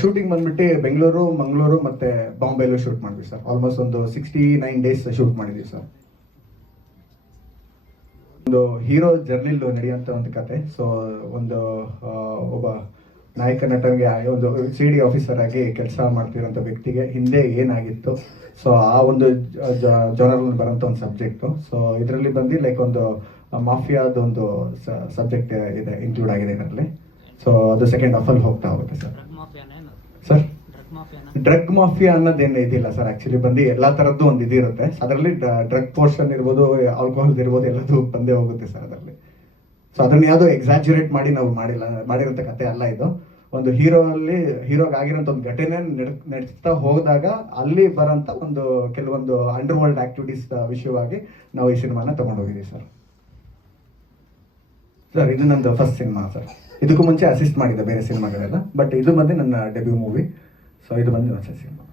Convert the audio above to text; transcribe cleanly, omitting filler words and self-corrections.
Shooting ಬಂದ್ಬಿಟ್ಟು ಬೆಂಗಳೂರು, ಮಂಗಳೂರು ಮತ್ತೆ ಬಾಂಬೆಲೂ shoot ಮಾಡಿದ್ವಿ ಸರ್. ಆಲ್ಮೋಸ್ಟ್ ಒಂದು 69 ಡೇಸ್ ಶೂಟ್ ಮಾಡಿದ್ವಿ ಸರ್. ಒಂದು ಹೀರೋ ಜರ್ನಿಲ್ ನಡೆಯುವಂತ ಒಂದು ಕತೆ. ಸೊ ಒಂದು ಒಬ್ಬ ನಾಯಕ ನಟನಿಗೆ ಒಂದು CD ಆಫೀಸರ್ ಆಗಿ ಕೆಲಸ ಮಾಡ್ತಿರೋಂಥ ವ್ಯಕ್ತಿಗೆ ಹಿಂದೆ ಏನಾಗಿತ್ತು, ಸೊ ಆ ಒಂದು ಜಾನರ್ ಬರೋಂಥ ಒಂದು ಸಬ್ಜೆಕ್ಟು. ಸೊ ಇದರಲ್ಲಿ ಬಂದು ಲೈಕ್ ಒಂದು ಮಾಫಿಯಾದ ಒಂದು ಸಬ್ಜೆಕ್ಟ್ ಇದೆ, ಇನ್ಕ್ಲೂಡ್ ಆಗಿದೆ ಇದರಲ್ಲಿ. ಸೊ ಅದು ಸೆಕೆಂಡ್ ಹಾಫಲ್ಲಿ ಹೋಗ್ತಾ ಹೋಗುತ್ತೆ ಸರ್. ಸರ್ ಡ್ರಗ್ ಮಾಫಿಯಾ ಅನ್ನೋದೇನು ಇದಿಲ್ಲ ಸರ್. ಆಕ್ಚುಲಿ ಬಂದು ಎಲ್ಲಾ ತರದ್ದು ಒಂದು ಇದಿರುತ್ತೆ ಅದರಲ್ಲಿ. ಡ್ರಗ್ ಪೋರ್ಷನ್ ಇರ್ಬೋದು, ಆಲ್ಕೋಹಾಲ್ ಇರ್ಬೋದು, ಎಲ್ಲದೂ ಬಂದೇ ಹೋಗುತ್ತೆ ಸರ್ ಅದರಲ್ಲಿ. ಸೊ ಅದನ್ನ ಯಾವ್ದು ಎಕ್ಸಾಜುರೇಟ್ ಮಾಡಿ ನಾವು ಮಾಡಿರೋಂಥ ಕತೆ ಅಲ್ಲ ಇದು. ಒಂದು ಹೀರೋಗಾಗಿರೋಂಥ ಒಂದು ಘಟನೆ ನಡೆಸ್ತಾ ಹೋದಾಗ ಅಲ್ಲಿ ಬರೋಂಥ ಒಂದು ಕೆಲವೊಂದು ಅಂಡರ್ ವರ್ಲ್ಡ್ ಆಕ್ಟಿವಿಟೀಸ್ ವಿಷಯವಾಗಿ ನಾವು ಈ ಸಿನಿಮಾನ ತಗೊಂಡೋಗಿದ್ದೀವಿ ಸರ್. ಸರ್ ಇದು ನಂದು ಫಸ್ಟ್ ಸಿನಿಮಾ ಸರ್. ಇದಕ್ಕೂ ಮುಂಚೆ ಅಸಿಸ್ಟ್ ಮಾಡಿದ್ದೆ ಬೇರೆ ಸಿನಿಮಾಗಳೆಲ್ಲ, ಬಟ್ ಇದು ಬಂದು ನನ್ನ ಡೆಬ್ಯೂ ಮೂವಿ. ಸೊ ಇದು ಬಂದು ಹೊಸ ಸಿನಿಮಾ.